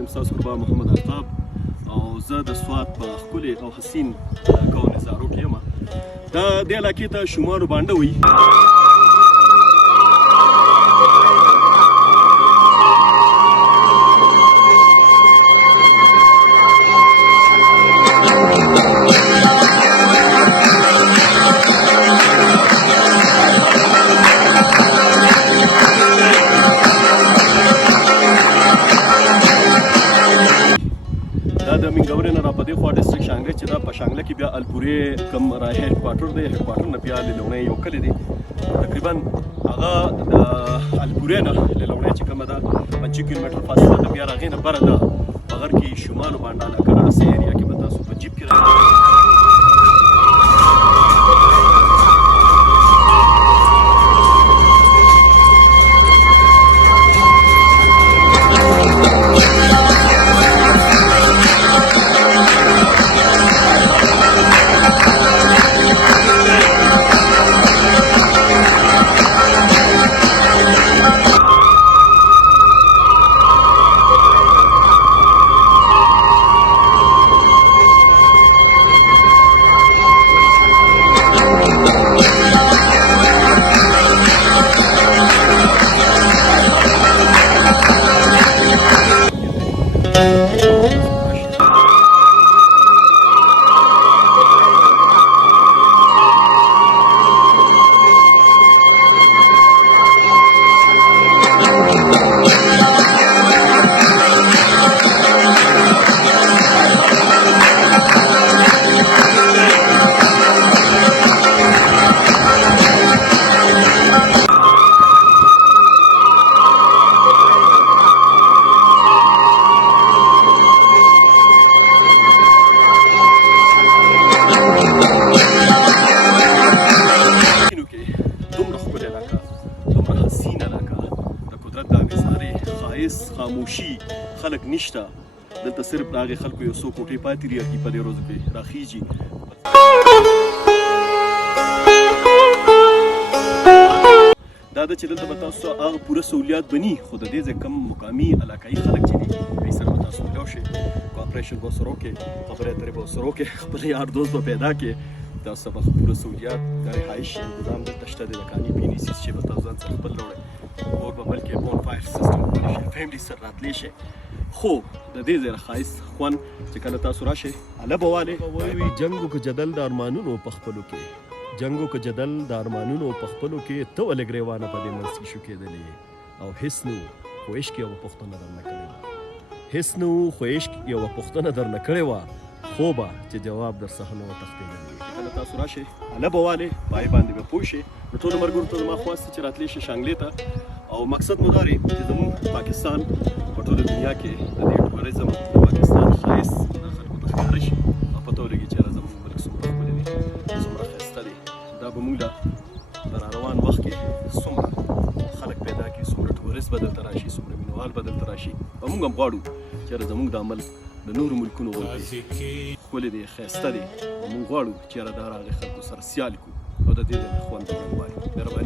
یم ستاسو قربان محمد الطاف او زه د سوات په ښکلي او حسین کون زارو کې یم. دا دې علاقې ته شومانو بانډه وایي. چې دا په شانګله کې بیا الپورې کوم هیډ کوارټر دی، هیډ کوارټر نه بیا لیلونی یو کلی دی، تقریبا هغه د الپورې نه لیلونی چې کومه ده 50 کیلومتر فاصله ده، بیا هغې نه بره ده په غر کې شومانو بانډه علاقه ده. داسې ایریا کې به تاسو په جیپ کې خاموشي خلک نشته. دلته صرف د هغې خلکو یو څو کوټې پاتې دي په دې ورځو کې راخیږي. دا ده چې دلته به تاسو هغه پوره سهولیات بني، خو د دې ځای کم مقامي علاقایي خلک چې دي هغوی سره به تاسو ملاو شئ، کوآپریشن به ورسره وکړئ، خبرې اترې به ورسره وکړئ، خپل یار دوست به پیدا کړئ. تاسو به پوره سهولیات د رهایش انتظام دلته شته دی، د کاني پیني سیس چې به تاسو ځان سره خپل راوړئ، اور به بلکې بون فایر سیستم کولی شئ، فیملي سره راتلی شئ. خو د دې ځای ښایست خوند چې کله تاسو راشئ هله به والې وایي جنګ که جدل د ارمانونو په خپلو کې، جنګ که جدل د ارمانونو په خپلو کې، ته ولې ګریوانه په دې منځ کې شو کېدلې، او هېڅ نه و خو عشق یوه پوښتنه درنه کړې وه، هېڅ نه و خو عشق یوه پوښتنه درنه کړې وه، خو به چې جواب در څخه نه و تښتېدلی. کله تاسو راشئ هله به والې پای باندې به پوه شئ. نو ټولو ملګرو ته زما خواست چې راتلی شئ شانګلې ته، او مقصد مو دا دی چې زموږ پاکستان په ټوله دنیا کې د دې ټوریزم د پاکستان ښایست د خلکو ته ښکاره شي او پته ولګي چې یاره زموږ ملک څومره ښکلی دی، څومره ښایسته دی. دا به موږ له راروان وخت کې څومره خلک پیدا کړي، څومره ټوریست به دلته راشي، څومره مینوال به دلته راشي. او موږ هم غواړو چې یاره زموږ دا ملک د نورو ملکونو غوندې ښکلی دی، ښایسته دی، او موږ غواړو چې یاره دا هغې خلکو سره سیال کړو او د دې خوند غواړو.